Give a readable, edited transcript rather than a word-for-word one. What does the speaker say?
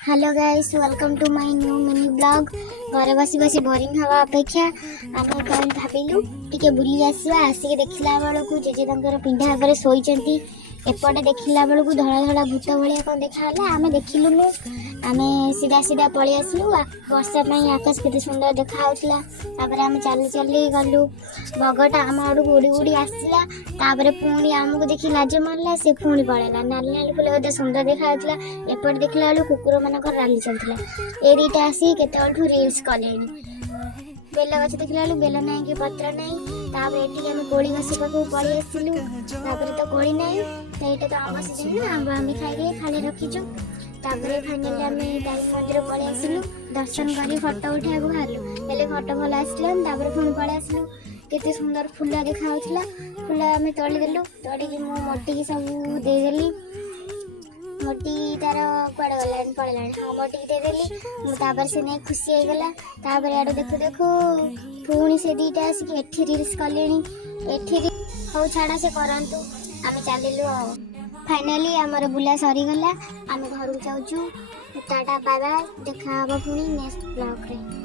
Hello guys, welcome to my new mini blog. घर बसी बसी बोरिंग हवा अपेक्षा आम कौन भाविलु टिके बुली आसवा। आसिक देखला बेलू जेजे तांकर पिंढा आगे शोइचंती। एपटे देखला बेलू धड़ा धड़ा भूत भाया कौन देखा आम देखिलुनु। आम सीधा सीधा पलि आसलु। वर्षा आकाश केते सुंदर देखा आम चली चली गलु। बगटा आम आड़ उड़ी उड़ी आसला। पुणी आमको देखी लाज मारला, से पुणी पड़ेगा। नाली नाली फुल केते सुंदर देखा एपटे देखला बेलू कुकुर मानक राली चलता। ए दीटा आसी केतु रिल्स कले। बेल गछ देखला बेलू बेल ना कि पत्र ना। ये कोड़ी गछ पाक पलि आसलु। तो कोड़ी ना तो ये तो आम सीजन ना, आम आम खाई खाली रखीचु। फाइनाली आम तारी मंदिर पलि आसलु। दर्शन कर फटो उठा बाहरलु, हेले फटो भल आसला। पुणी पलि आसलु। केते सुंदर फुल देखा फुल आम तोड़देलु। तोड़ी मो मोटी की सब देदेली। मोटी तार कुआड़े गला पड़ेगा। हाँ, मोटी की देदेली। से नहीं खुशी हो गला। आड़ देखु देखु पुणी से दीटा आसिक एठी रिल्स कले। हौ छाड़ा से करंतु। आम चलिलु। फाइनाली आमर बुला सरीगला। आम घर जाऊँ। Tata bye bye. देखा पुणी नेक्स्ट ब्लॉग रे।